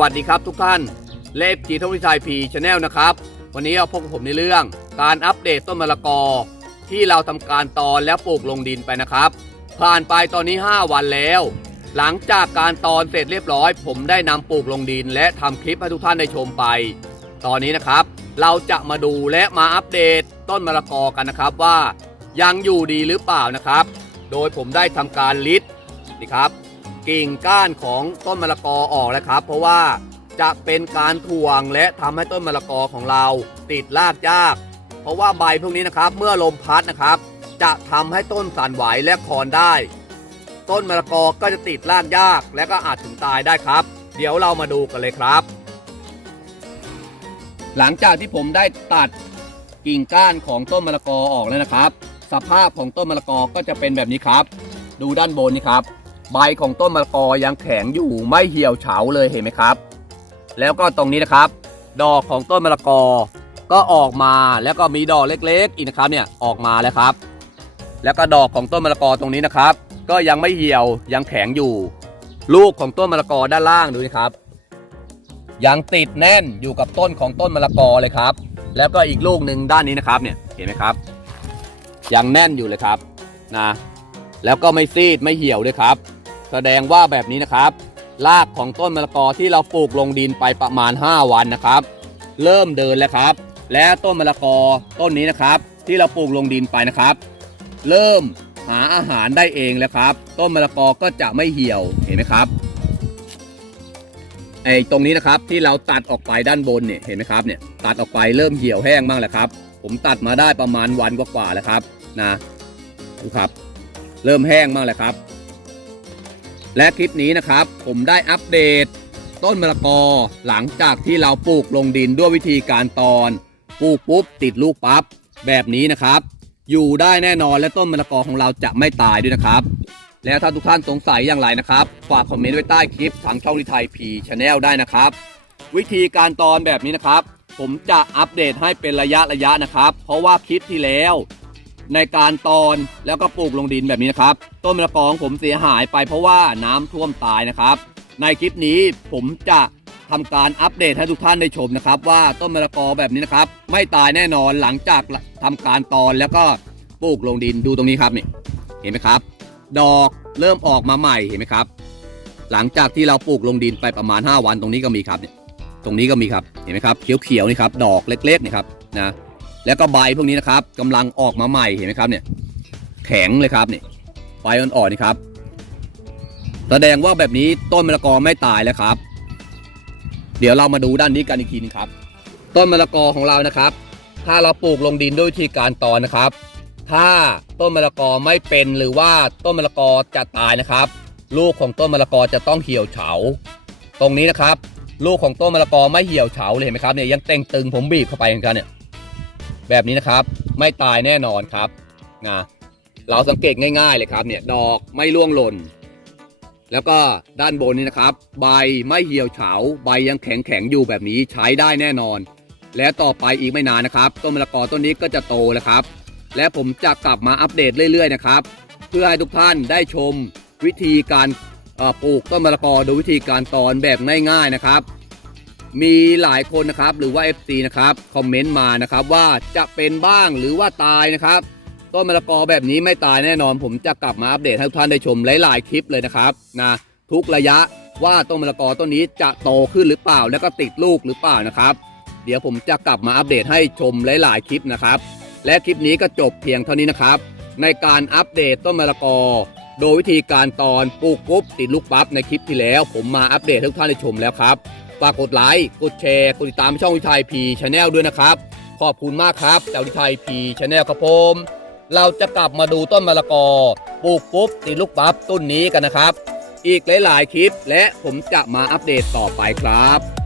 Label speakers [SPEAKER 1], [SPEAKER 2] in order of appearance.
[SPEAKER 1] วัสดีครับทุกท่าน เล็บจีทวิชัยพีชาแนลนะครับ วันนี้เอาพบกับผมในเรื่อง การอัปเดตต้นมะละกอ ที่เราทำการตอนและปลูกลงดินไปนะครับ ผ่านไปตอนนี้ 5 วันแล้ว หลังจากการตอนเสร็จเรียบร้อย ผมได้นำปลูกลงดิน และทำคลิปให้ทุกท่านได้ชมไป ตอนนี้นะครับ เราจะมาดูและมาอัปเดตต้นมะละกอกันนะครับว่า ยังอยู่ดีหรือเปล่านะครับ โดยผมได้ทำการลิดนี่ครับ กิ่งก้านของต้นมะละกอออกแล้วครับ เพราะว่าจะเป็นการถ่วงและทำให้ต้นมะละกอของเราติดรากยาก เพราะว่าใบพวกนี้นะครับ เมื่อลมพัดนะครับ จะทำให้ต้นสั่นไหวและคลอนได้ ต้นมะละกอก็จะติดรากยาก และก็อาจถึงตายได้ครับ เดี๋ยวเรามาดูกันเลยครับ หลังจากที่ผมได้ตัดกิ่งก้านของต้นมะละกอออกแล้วนะครับ สภาพของต้นมะละกอก็จะเป็นแบบนี้ครับ ดูด้านบนนี่ครับ ใบของต้นมะละกอยังแข็งอยู่ไม่เหี่ยวเฉาเลยเห็นไหมครับ แล้วก็ตรงนี้นะครับ ดอกของต้นมะละกอ ก็ออกมาแล้วก็มีดอกเล็กๆอีกนะครับเนี่ยออกมาแล้วครับ แล้วก็ดอกของต้นมะละกอตรงนี้นะครับ ก็ยังไม่เหี่ยวยังแข็งอยู่ ลูกของต้นมะละกอด้านล่างดูนะครับ ยังติดแน่นอยู่กับต้นของต้นมะละกอเลยครับ แล้วก็อีกลูกหนึ่งด้านนี้นะครับเนี่ยเห็นไหมครับ ยังแน่นอยู่เลยครับนะแล้วก็ไม่ซีดไม่เหี่ยวด้วยครับ แสดงว่าแบบนี้นะครับ รากของต้นมะละกอที่เราปลูกลงดินไปประมาณ 5 วันนะครับ เริ่มเดินแล้วครับ และต้นมะละกอต้นนี้นะครับ ที่เราปลูกลงดินไปนะครับ เริ่มหาอาหารได้เองแล้วครับ ต้นมะละกอก็จะไม่เหี่ยวเห็นไหมครับไอ้ตรงนี้นะครับที่เราตัดออกไปด้านบนเนี่ยเห็นไหมครับเนี่ยตัดออกไปเริ่มเหี่ยวแห้งบ้างแล้วครับ ผมตัดมาได้ประมาณวันกว่าๆแล้วครับนะดูครับ เริ่มแห้งบ้างแล้วครับ และคลิปนี้นะครับ ผมได้อัปเดต ต้นมะละกอหลังจากที่เราปลูกลงดินด้วยวิธีการตอนปลูกปุ๊บติดลูกปั๊บแบบนี้นะครับ อยู่ได้แน่นอนและต้นมะละกอของเราจะไม่ตายด้วยนะครับ แล้วถ้าทุกท่านสงสัยอย่างไรนะครับ ฝากคอมเมนต์ไว้ใต้คลิปทางช่องลิไทยพีชาแนลได้นะครับ วิธีการตอนแบบนี้นะครับ ผมจะอัปเดตให้เป็นระยะระยะนะครับ เพราะว่าคลิปที่แล้ว ในการตอนแล้วก็ปลูกลงดินแบบนี้นะครับ ต้นมะละกอของผมเสียหายไปเพราะว่าน้ำท่วมตายนะครับ ในคลิปนี้ผมจะทำการอัปเดตให้ทุกท่านได้ชมนะครับ ว่าต้นมะละกอแบบนี้นะครับ ไม่ตายแน่นอนหลังจากทำการตอนแล้วก็ปลูกลงดินดูตรงนี้ครับนี่เห็นไหมครับ ดอกเริ่มออกมาใหม่เห็นไหมครับ หลังจากที่เราปลูกลงดินไปประมาณ 5 วันตรงนี้ก็มีครับเนี่ยตรงนี้ก็มีครับเห็นไหมครับเขียวๆนี่ครับดอกเล็กๆนี่ครับนะ แล้วก็ใบพวกนี้นะครับกำลังออกมาใหม่เห็นไหมครับเนี่ยแข็งเลยครับเนี่ยใบอ่อนๆนี่ครับ แสดงว่าแบบนี้ต้นมะละกอไม่ตายแล้วครับ เดี๋ยวเรามาดูด้านนี้กันอีกทีนึงครับ ต้นมะละกอของเรานะครับ ถ้าเราปลูกลงดินด้วยวิธีการตอนนะครับ ถ้าต้นมะละกอไม่เป็นหรือว่าต้นมะละกอจะตายนะครับ ลูกของต้นมะละกอจะต้องเหี่ยวเฉา ตรงนี้นะครับ ลูกของต้นมะละกอไม่เหี่ยวเฉาเลยเห็นไหมครับเนี่ยยังเต่งตึงผมบีบเข้าไปเหมือนกันเนี่ย แบบนี้นะครับ ไม่ตายแน่นอนครับนะเราสังเกตง่าย ๆ เลยครับ เนี่ยดอกไม่ร่วงหล่น แล้วก็ด้านบนนี้นะครับ ใบไม่เหี่ยวเฉาใบยังแข็งแข็งๆอยู่แบบนี้ใช้ได้แน่นอน และต่อไปอีกไม่นานนะครับต้นมะละกอต้นนี้ก็จะโตแล้วครับ และผมจะกลับมาอัปเดตเรื่อย ๆ นะครับ เพื่อให้ทุกท่านได้ชมวิธีการปลูกต้นมะละกอโดยวิธีการตอนแบบง่าย ๆนะครับ มีหลายคนนะครับหรือว่า FC นะครับคอมเมนต์มานะครับว่าจะเป็นบ้างหรือว่าตายนะครับต้นมะละกอแบบนี้ไม่ตายแน่นอน ผมจะกลับมาอัปเดตให้ทุกท่านได้ชมหลายๆคลิปเลยนะครับนะทุกระยะว่าต้นมะละกอต้นนี้จะโตขึ้นหรือเปล่า แล้วก็ติดลูกหรือเปล่านะครับ เดี๋ยวผมจะกลับมาอัปเดตให้ชมหลายๆคลิปนะครับ และคลิปนี้ก็จบเพียงเท่านี้นะครับ ในการอัปเดตต้นมะละกอ โดยวิธีการตอนปลูกปุ๊บติดลูกปั๊บในคลิปที่แล้ว ผมมาอัปเดตให้ทุกท่านได้ชมแล้วครับ ฝากกดไลค์กดแชร์ กดติดตามช่องวิทัยพีชาแนลด้วยนะครับ ขอบคุณมากครับจากวิทัยพีชาแนลครับผมเราจะกลับมาดูต้นมะละกอปลูกปุ๊บติดลูกปั๊บต้นนี้กันนะครับ อีกหลาย ๆ คลิปและผมจะมาอัปเดตต่อไปครับ